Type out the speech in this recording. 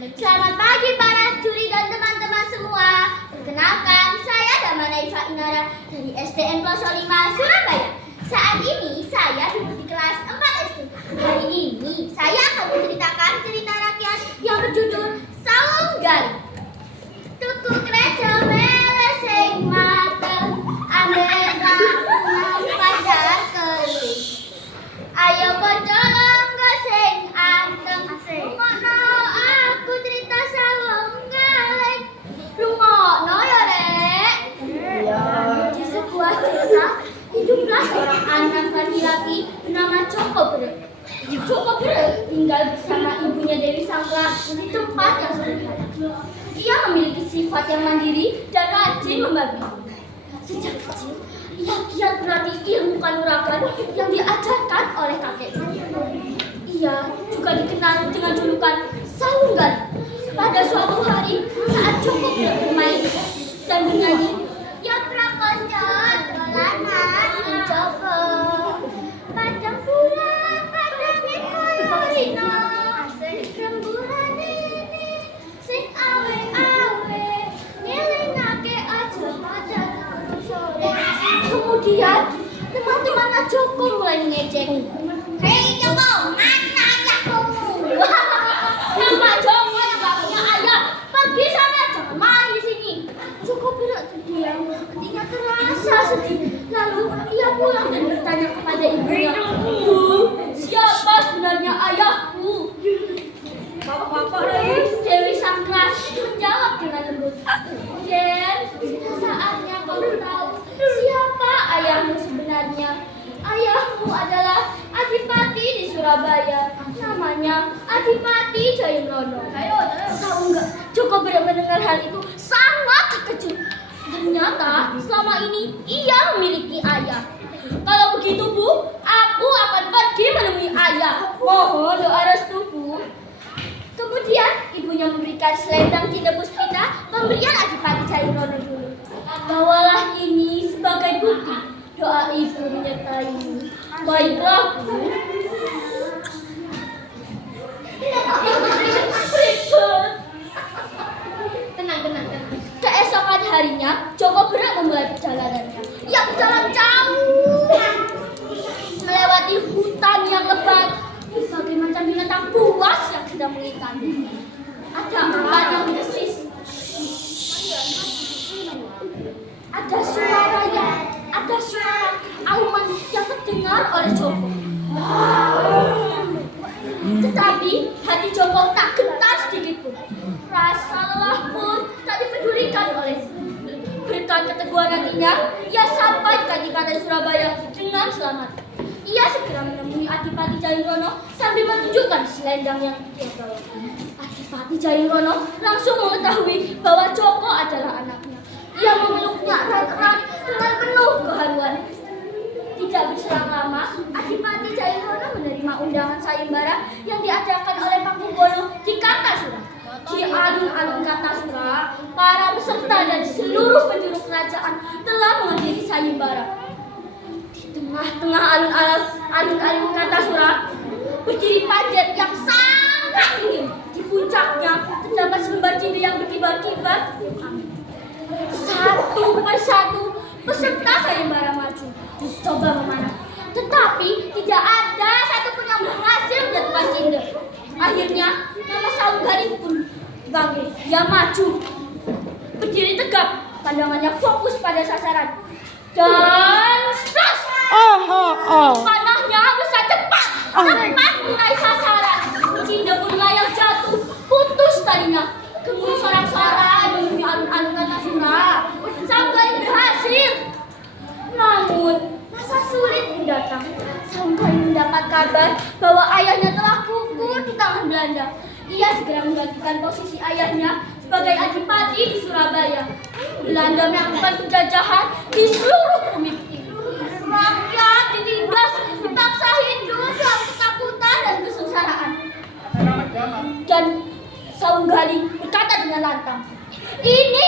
Selamat pagi para juri dan teman-teman semua. Perkenalkan, saya Damana Iva Inara dari SDN Ploso 5 Surabaya. Saat ini saya duduk di kelas 4 SD. Hari ini saya akan menceritakan cerita rakyat yang berjudul Saung Gali. Tuku kreco melesing mateng, amena pacar keling. Ayo koncolong sing anteng, rungokno aku cerita Saung Gali. Rungokno ya Rek. Di sebuah desa hiduplah seorang anak laki-laki bernama Joko Brek. Joko Brek tinggal bersama ibunya Dewi Sangla di tempat yang sederhana. Ia memiliki sifat yang mandiri dan rajin membagi. Sejak kecil, ia giat berlatih ilmu kanuragan yang diajarkan oleh kakeknya. Ia juga dikenal dengan julukan Saung Gali. Pada suatu hari, saat Joko Brek bermain dan bernyanyi, "Ya prakonco dolanan mencoba, padang bulan padangin koyo rino, rembulan ini sing awe-awe, ngelingake aja pada sore." Kemudian teman-teman Joko mulai mengejek. "Hei Joko, mana ayahmu?" "Nama Joko yang gak punya ayah, pergi sana, jangan main di sini." Joko Brek terdiam, hatinya terasa sedih. Lalu ia pulang dan bertanya kepada ibunya, "Bu, siapa sebenarnya ayahku?" Dewi Sangla menjawab dengan lembut, "Den, saatnya kau tahu siapa ayahmu sebenarnya. Ayahmu adalah Adipati di Surabaya. Namanya Adipati Jayabrono." Joko Brek mendengar hal itu sangat terkejut. Ternyata selama ini ia memiliki ayah. "Kalau begitu Bu, aku akan pergi menemui ayah. Mohon doa restu Bu." Kemudian ibunya memberikan selendang Dinda Puspita pemberian Adipati Jayabrono dulu. "Bawalah ini sebagai bukti doa ibu menyertaimu." "Baiklah Bu." Tenang. Keesokan harinya, Joko Brek memulai perjalanannya. Ia berjalan jauh, melewati hutan yang lebat, berbagai macam binatang buas yang sedang mengikan. Ada empat yang berdesis. Ada suara auman yang terdengar oleh Joko. Tetapi hati Joko tak gentar sedikit pun. Rasa lelah pun tak dipedulikan oleh. Berkat keteguhan hatinya, ia sampai di Kadipaten Surabaya dengan selamat. Ia segera menemui Adipati Jayabrono sambil menunjukkan selendang yang dia bawa. Adipati Jayabrono langsung mengetahui bahwa Joko adalah anaknya. Ia memeluknya erat-erat dengan penuh keharuan. Tidak berselang lama, Adipati Jayabrono menerima undangan sayembara yang diadakan oleh Pakubono di Kartasura. Di alun-alun Kartasura, para peserta dan seluruh penjuru kerajaan telah menghadiri sayembara. Di tengah-tengah alun-alun Kartasura berdiri panjat yang sangat tinggi. Di puncaknya terdapat selembar cincin yang berkibar-kibar. Satu persatu peserta sayembara maju mencoba memanah, tetapi tidak ada satupun yang berhasil menjatuhkan cinder. Akhirnya nama Saung Gali pun bangkit. Dia maju, berdiri tegap, pandangannya fokus pada sasaran, dan sas! Panahnya besar cepat mengenai sasaran. Cinder pun layang jatuh, putus talinya. Kemudian sorak-sorai memenuhi alun-alun Kartasura. Saung Gali berhasil. Namun masa sulit mendatang. Saung Gali mendapat kabar bahwa ayahnya telah gugur di tangan Belanda. Ia segera menggantikan posisi ayahnya sebagai Adipati di Surabaya. Belanda melakukan penjajahan di seluruh bumi. Rakyat ditindas, dipaksa hidup dalam ketakutan dan kesengsaraan. Dan Saung Gali berkata dengan lantang, "Ini